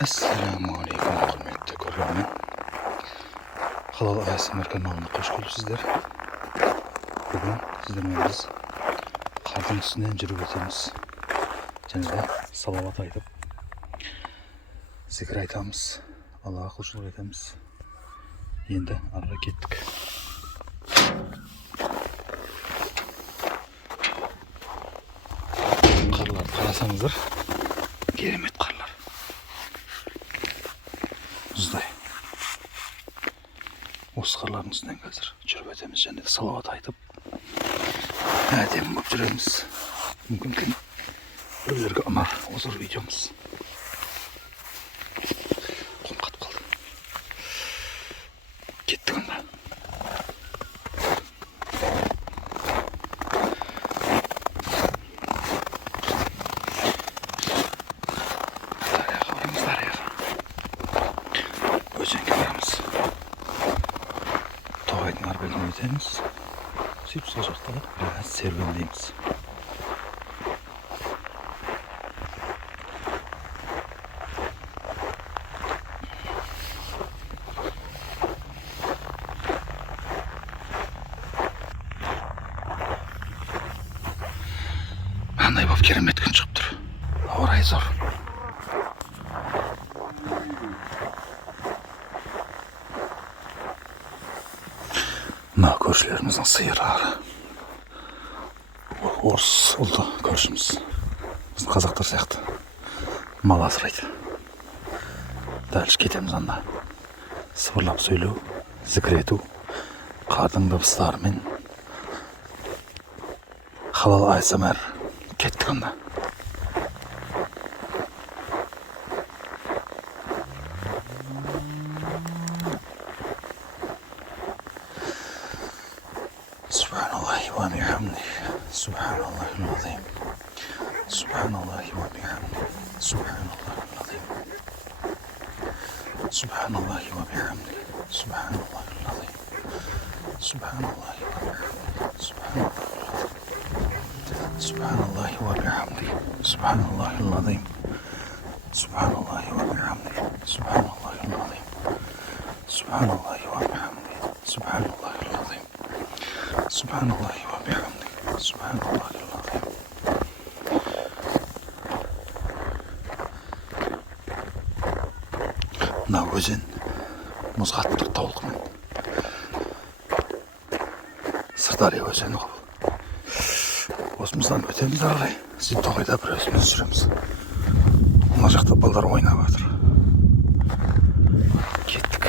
Ассаляму, құрметті көрермен. Халал Асмр каналына қош келіпсіздер. Бүгін сіздермен біз қардың үстінен жүріп өтеміз. Және де салауат айтып, зікір айтамыз, Аллаға құлшылық етеміз. Енді арға кеттік. Қарларды қарасаңыздар, керемет қарлар. Мұздай. Осы қарлардың үстінен қазір жүріп өтеміз және де салауат айтып, әдемі болып жүреміз. Мүмкін біреулерге ұнар осы видеомыз. Қом қатып қалды. Кеттік онда. Сөйтіп сол жақта біраз серуендейміз. Андай болып керемет күн шығып тұр. Ауа райы зор. Мына көршілеріміздің сиырлары. Орыс ұлды көршіміз. Біздің қазақтар сияқты мал асырайды. Дәл кетеміз анда. Сыбырлап сөйлеу, зікір ету, қардың дыбыстарымен. Халал Асмр. Кеттік анда. سبحان الله العظيم سبحان الله وبحمده سبحان الله العظيم سبحان الله وبحمده سبحان الله العظيم سبحان الله وبحمده سبحان الله وبحمده سبحان الله العظيم سبحان الله وبحمده سبحان الله العظيم سبحان الله وبحمده سبحان الله العظيم سبحان الله وبحمده سبحان الله العظيم. Мына өзен мұз қатып тұр толқынмен. Сырдария өзені ғой. Осымыздан өтеміз арай. Сөйтіп тоғайда бір өзіміз жүреміз. Мына жақта балдар ойнап жатыр. Кеттік.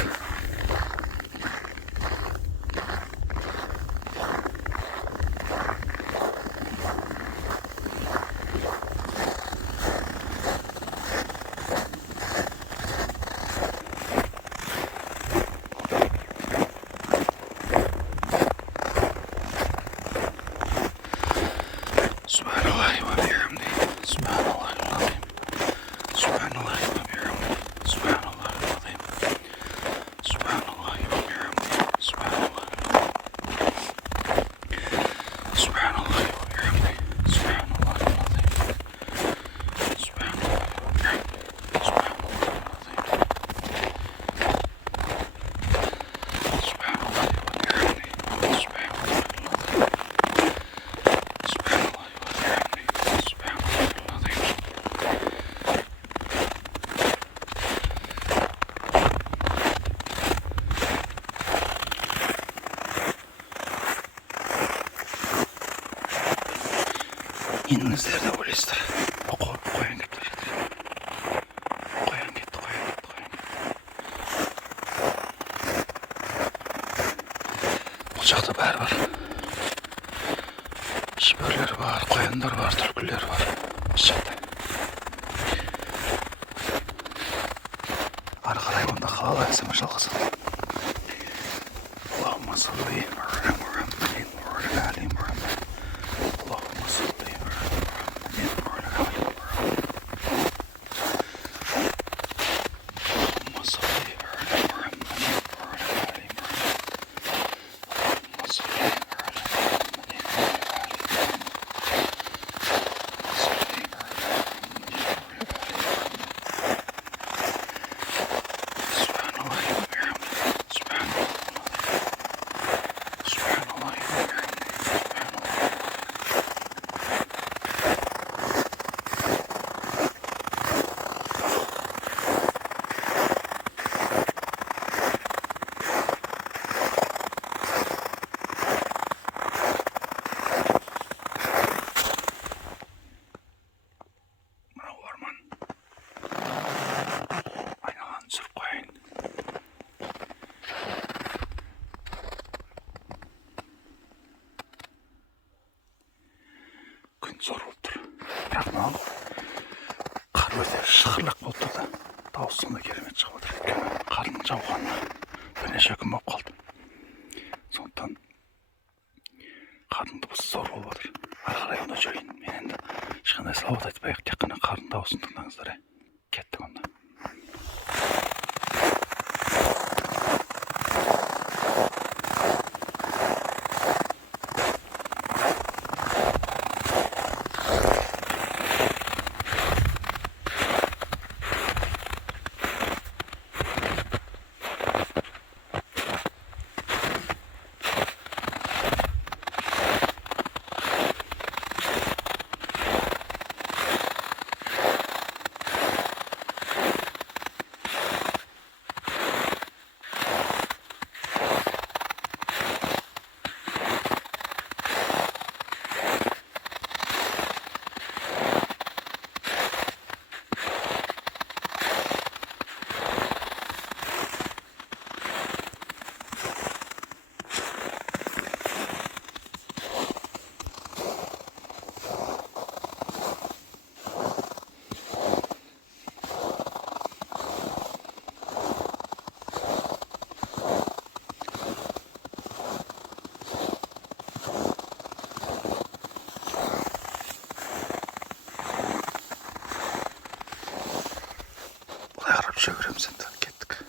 Еніңіздер де ойлайсыздар. Қоян кеп тұр жатыр. Қоян кетті. Бұл жақта бәрі бар. Шиберлер бар, қояндар бар, түлкілер бар. Біз жақта. Ары қарай онда Халал Асмр жалғасады. Аллахумма салли ала Мухаммадин ва ала али Мухаммад. Аллахумма салли ала Мухаммадин ва ала али Мухаммад. Аллахумма салли ала Мухаммадин ва ала али Мухаммад. Аллахумма салли ала Мухаммадин ва ала али Мухаммад. зор болып тұр. Бірақ мынау қар өте шығырлақ болып тұр да, дауыс сондай керемет шығып отыр. Өйткені қардың жауғанына бірнеше күн болып қалды. Сондықтан қардың дыбысы зор болып отыр. Ары қарай онда жүрейін. Мен енді ешқандай салауат айтпайық, тек қана қардың дауысын тыңдаңыздар. Кеттік онда. Жүгіреміз енді, кеттік.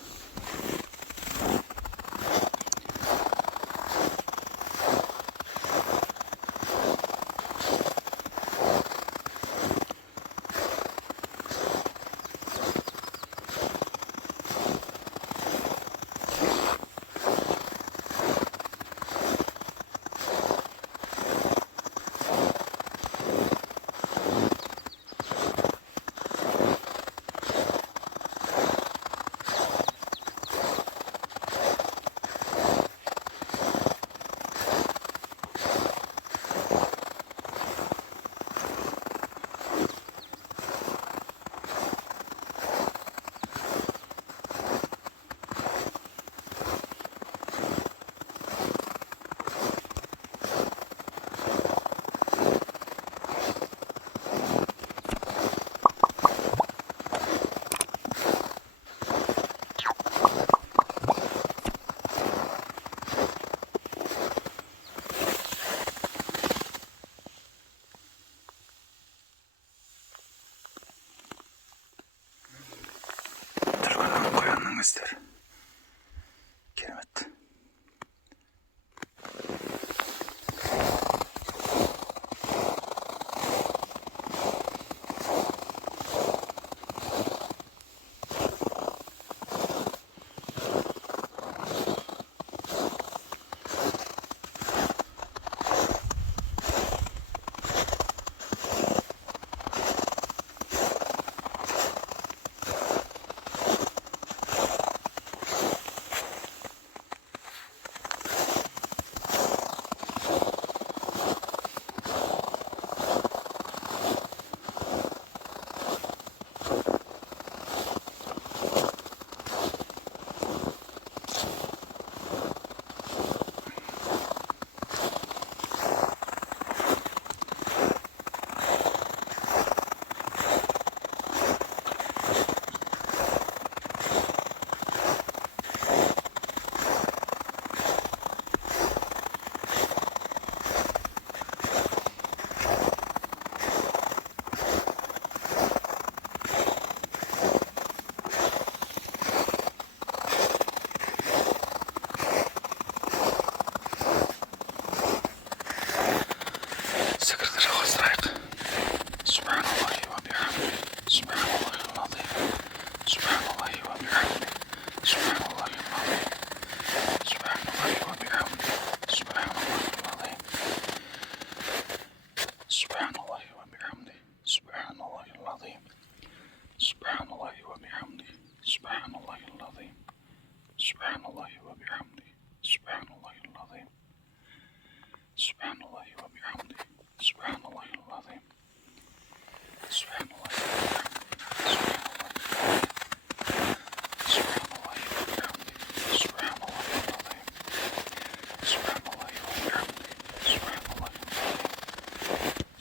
Керемет.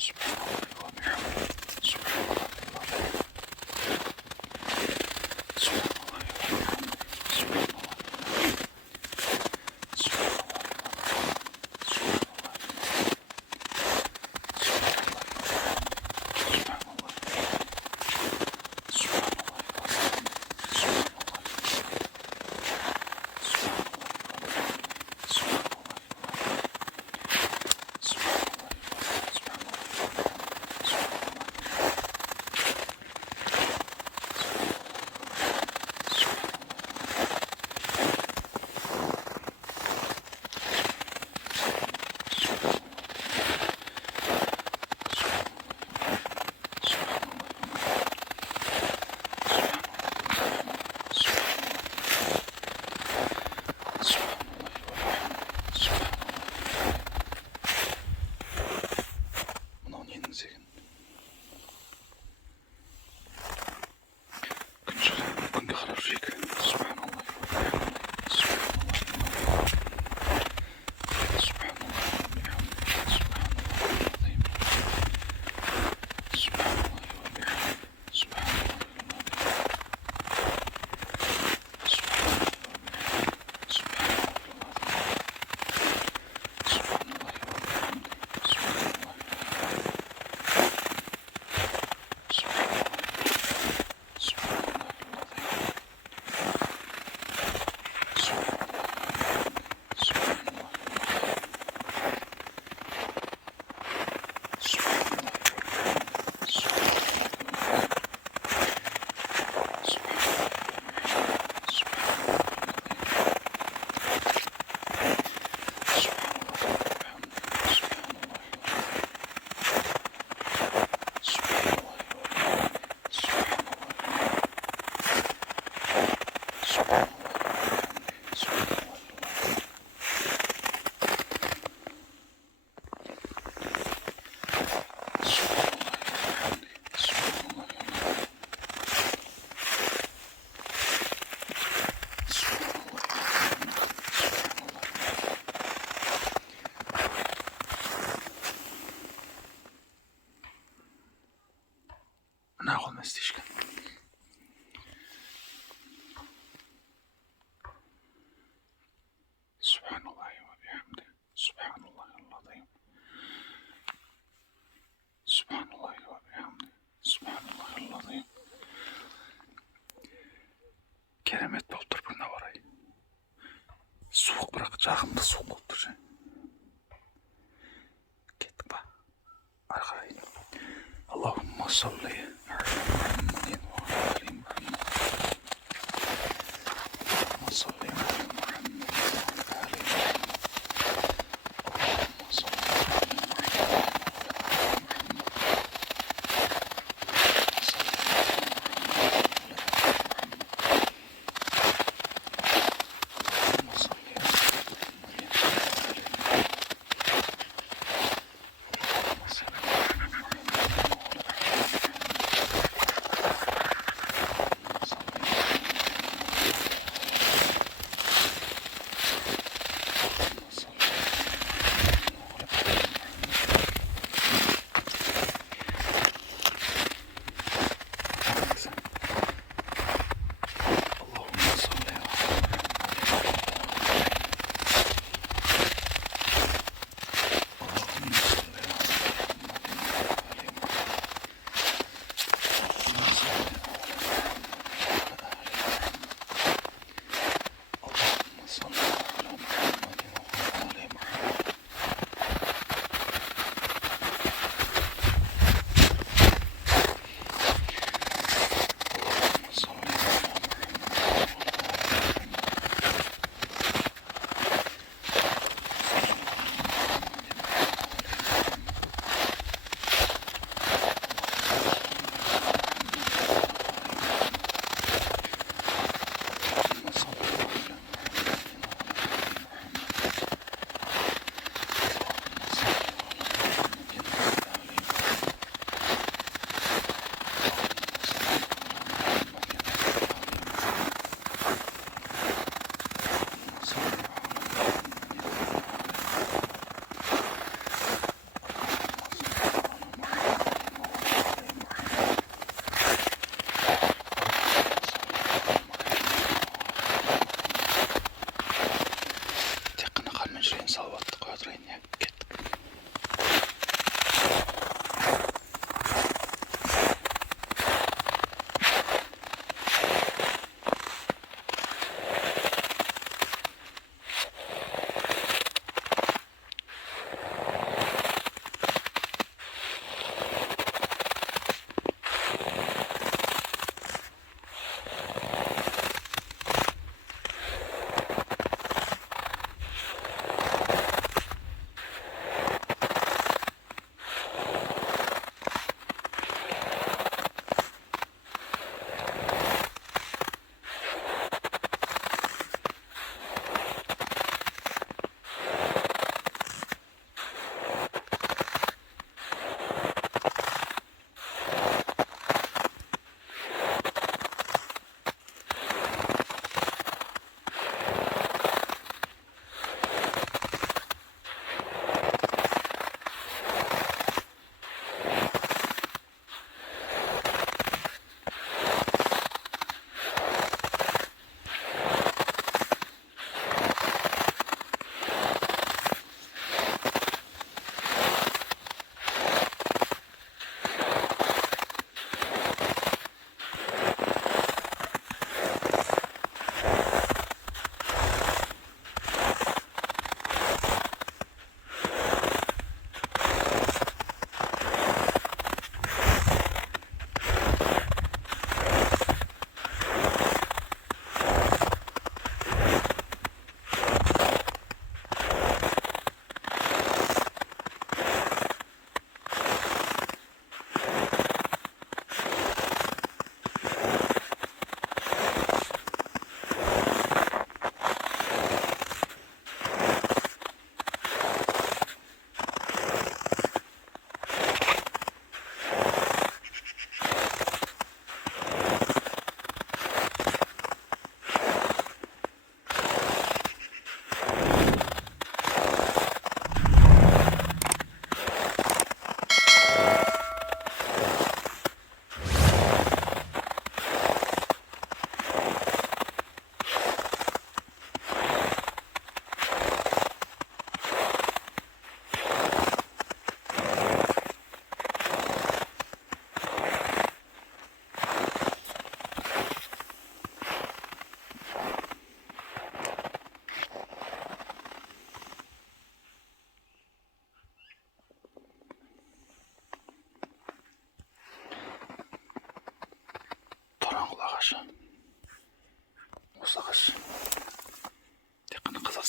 Subhanallah. уже. Кеттік па? Ары қарай. Аллахумма салли аля Мухаммадин ва али Мухаммад. Аллахумма салли аля Мухаммадин ва али Мухаммад. Аллахумма салли аля Мухаммадин ва али Мухаммад.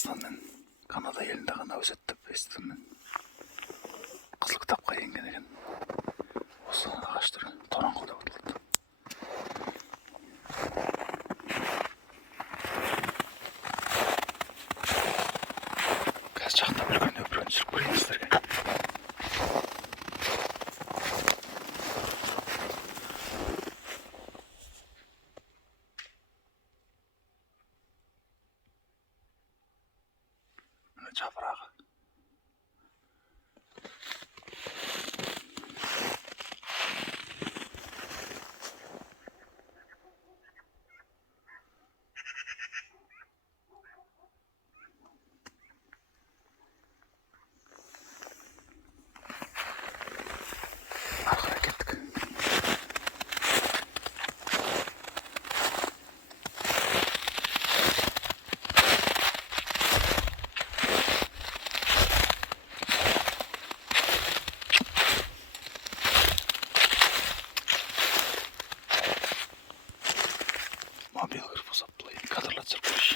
Қазақстан мен Канада елінде ғана өседі деп естідім мен. Қызыл кітапқа енген екен. Осы ағаш түрі торанқұл деп аталады. Қазір жақында үлкен өпірін түсіріп көрейін сіздерге. Жапырағы. Арқыра кеттік. Мобилгір босап бұлай кадрлар түсіріп көрші.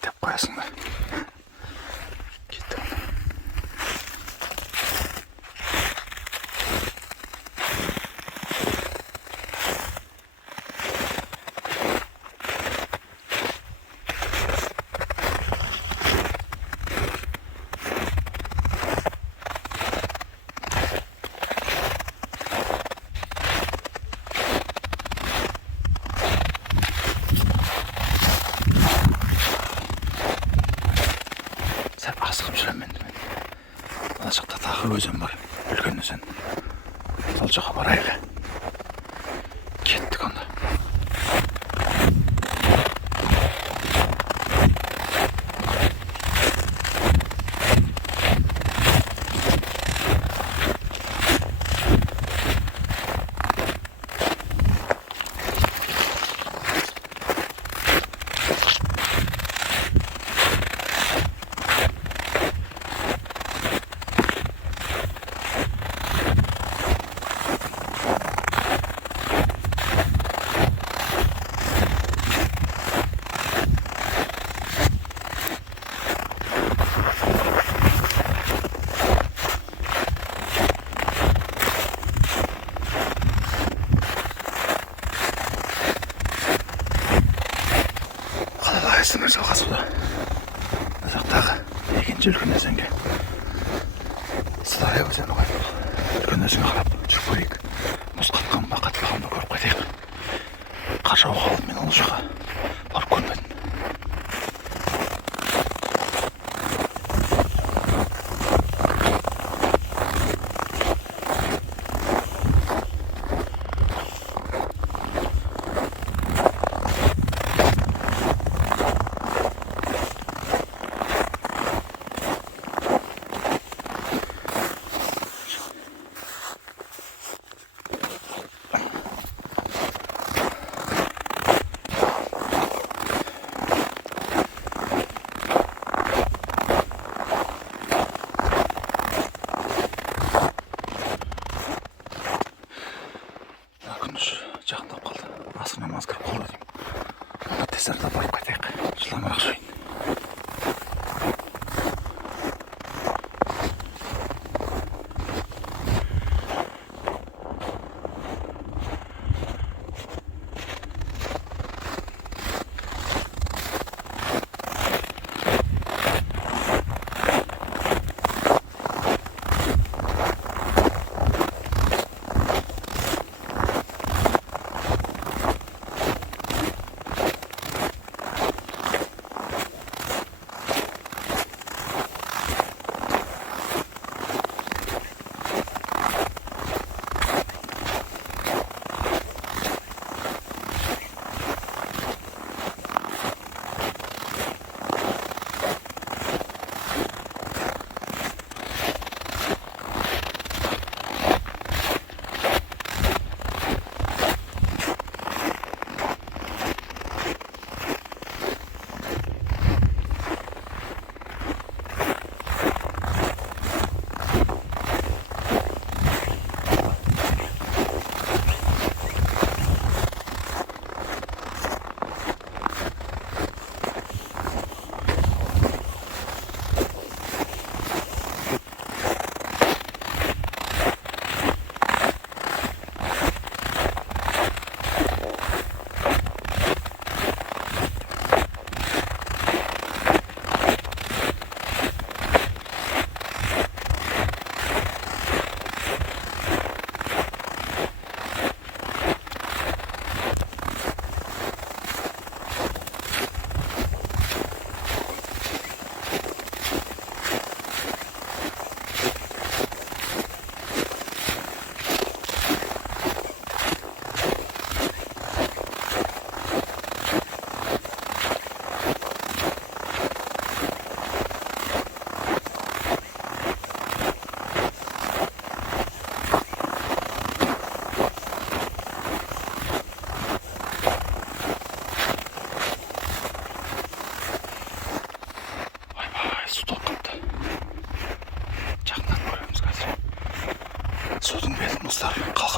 Деп қоясың да. Кетті. Асығып жүремін енді мен. Мына жақта тағы өзен бар, үлкен өзен. Сол жаққа барайық. Кеттік онда. Қалай жалғасуда. Мына жақтағы екінші үлкен өзенге. Сыдария өзені ғой бұл. Үлкен өзенге қарап жүріп көрейік. Мұз қатқан ба қатпаған ба көріп қайтайық. Қар жауып қалып мен ол жаққа барып көрмедім. Жақындап қалды. Асыр намаз кіріп қалды деймін. Онда тезірді барып қайтайық. Жыламырақ жайын.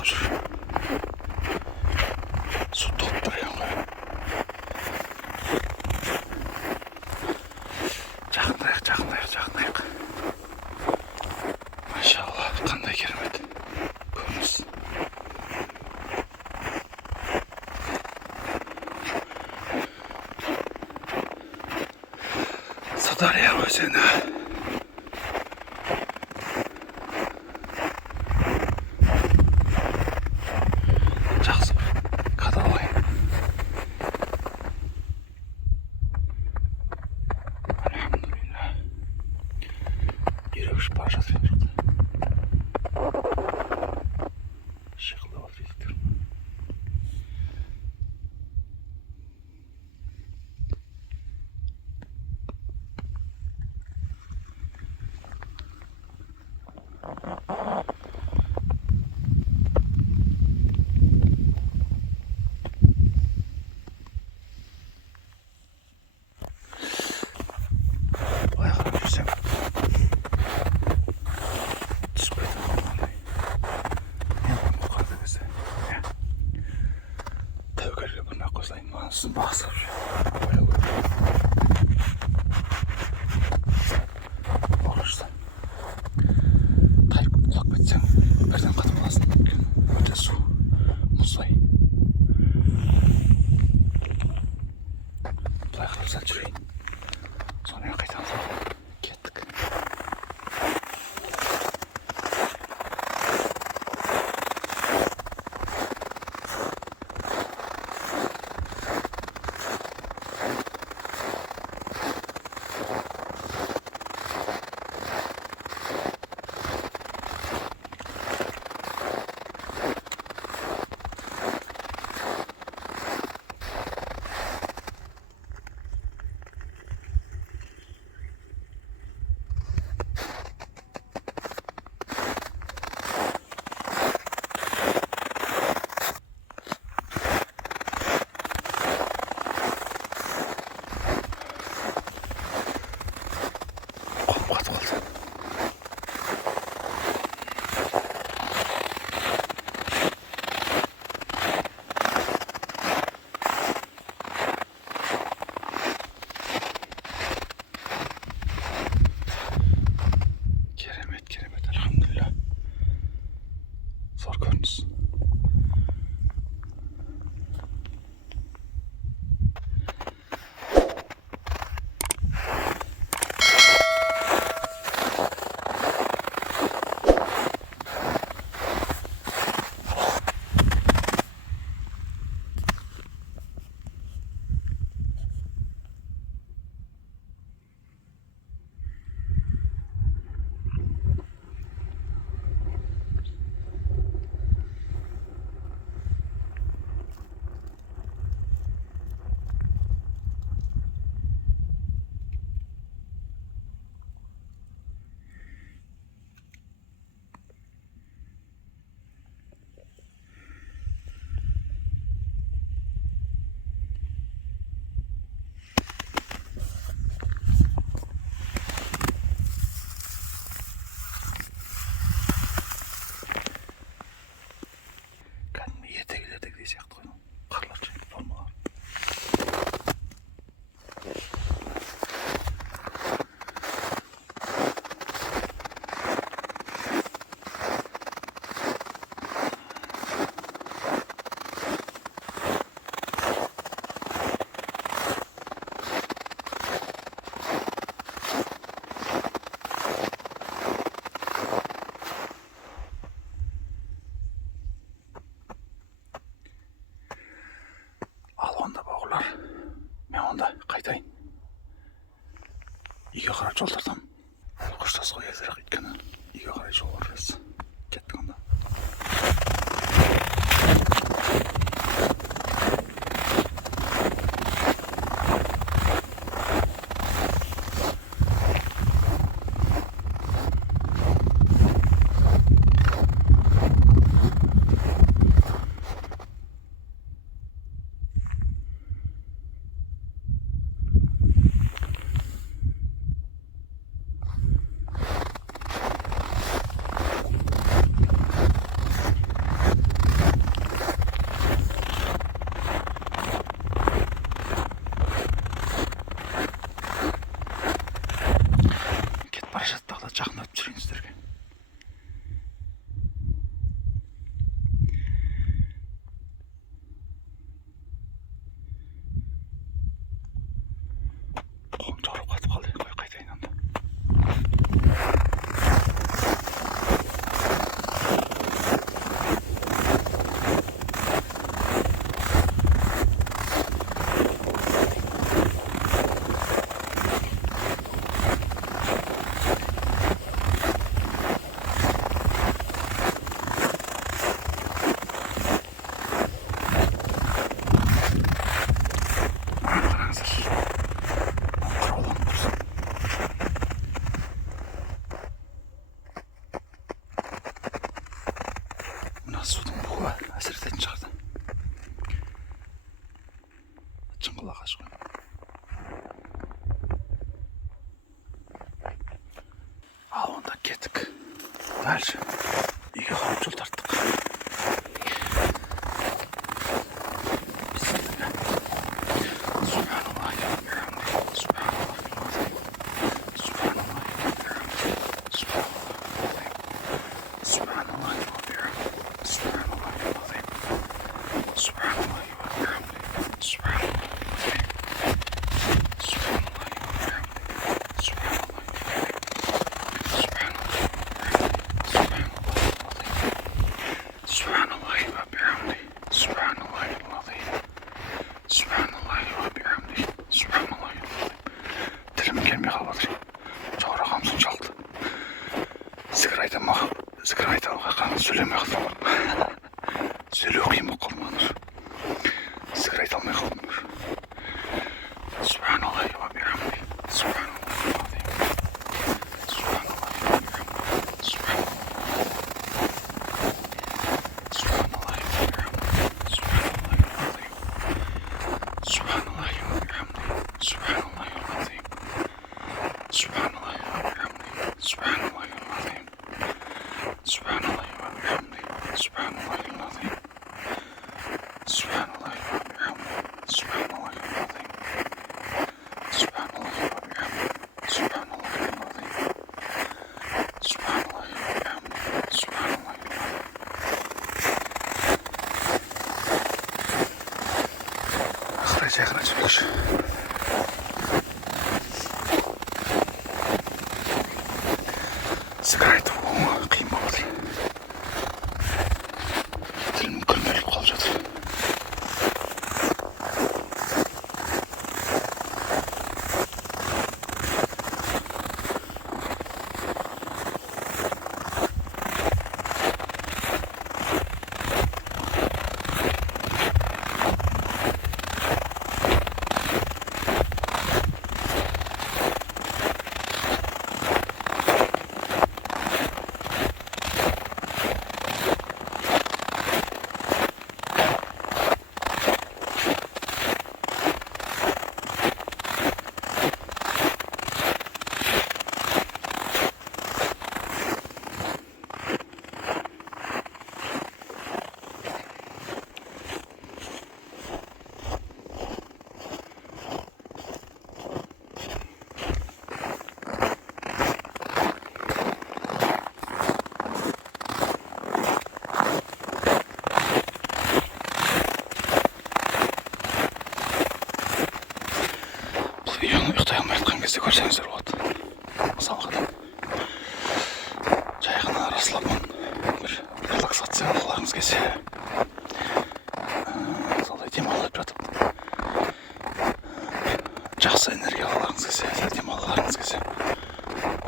басып жүр. Су толып тұр екен ғой. Жақындайық. Машалла, қандай керемет көрініс. Сырдария өзені. Жақсы бір кадр алайын. Альхамдулилля. Үйрек ұшып бара жатыр екен жақта. Шиқылдап жатыр етіктер. Былай қарап жүрсем түспейді. Мен қарды кезде тәуекелге бір нақ қосылайын. Маған сіздің бақсырып жүр. Байлау керек. Орышты. Тайып құлап кетсең бірден қатып қаласың. Өте су, мұздай. Былай қарап сәл жүрейін. Сонымен қайтамыз. Кеттік. қайтайын. Үйге қарай жол тартам. Қоштас қой әзірақ өйткені үйге қарай жол бар біз. Кеттік онда. ұйқыға әсер ететін шығарды. Жыңғыл ағаш қой. Ал онда кеттік. Дальше үйге қарап жол тарттық. Зікір айта алға сөйлемей қалдым. Сөйлеу қиын болып қалды маған. Зікір айта алмай қалдым. Субханаллахи ва бихамди. Субханаллахи ва бихамди. Субханаллахи ва бихамди. Субханаллахи ва бихамди. Субханаллахи ва бихамди. Субханаллахи ва бихамди. Субханаллахи ва бихамди. Субханаллахи ва бихамди. سبحان الله وبحمده سبحان الله العظيم سبحان الله وبحمده سبحان الله العظيم سبحان الله وبحمده سبحان الله العظيم سبحان الله وبحمده سبحان الله العظيم أخرج سكرت قيم بطل تلم كل ما يقال جدل ұйықтай алмай жатқан кезде көрсеңіздер болады. Мысалға жай ғана расслабон бір релаксация алғыларыңыз келсе, солай демалып жатып жақсы энергия алғыларыңыз келсе, демалғыларыңыз келсе,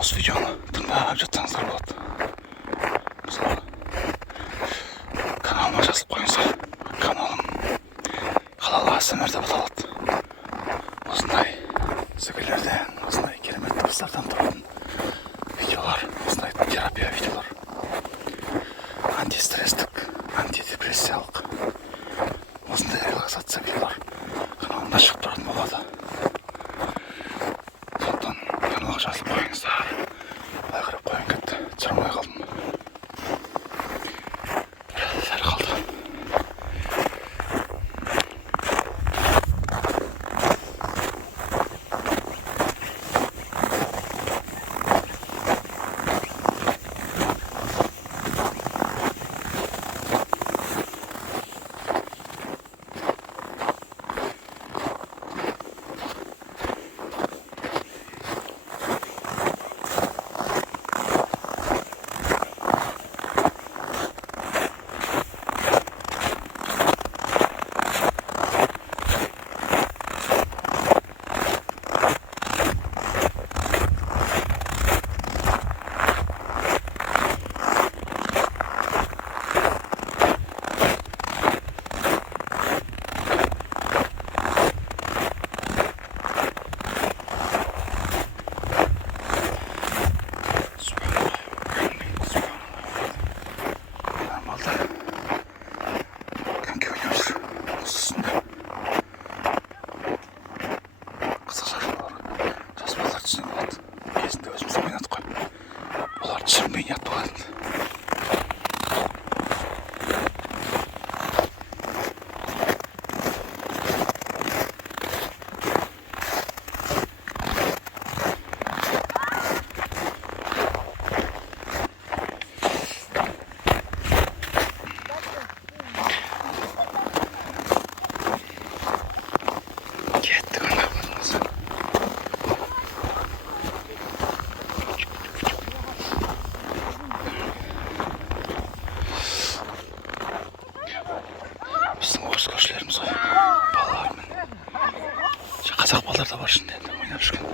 осы видеоны тыңдап жатсаңыздар болады. Мысалы каналыма жазылып қойыңыздар. Каналым Халал Асмр деп аталады. Осындай зікірлерден, осындай керемет дыбыстардан тұратын видеолар, осындай терапия видеолар, антистресстік, антидепрессиялық, осындай релаксация видеолар каналымда шығып тұратын болады. Сондықтан каналға жазылып қойыңыздар. Былай қарап қойын кетті, сұрамай қалдым. Сәл қалды. орыс көршілеріміз ғой, балаларымен. Қазақ балалар да бар ішінде, ойнап жүрген.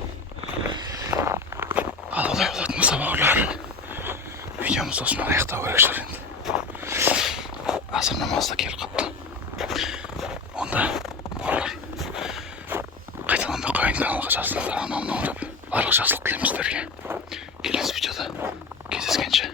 Ал олай болатын болса, бауырлар, видеомыз осымен аяқтау керек шығар енді. Асыр намазы да келіп қалды. Онда, бауырлар, қайталанбай қойын каналға жазылыңыздар, анау деп барлық жақсылық тілейміз сіздерге. Келесі видеода кездескенше.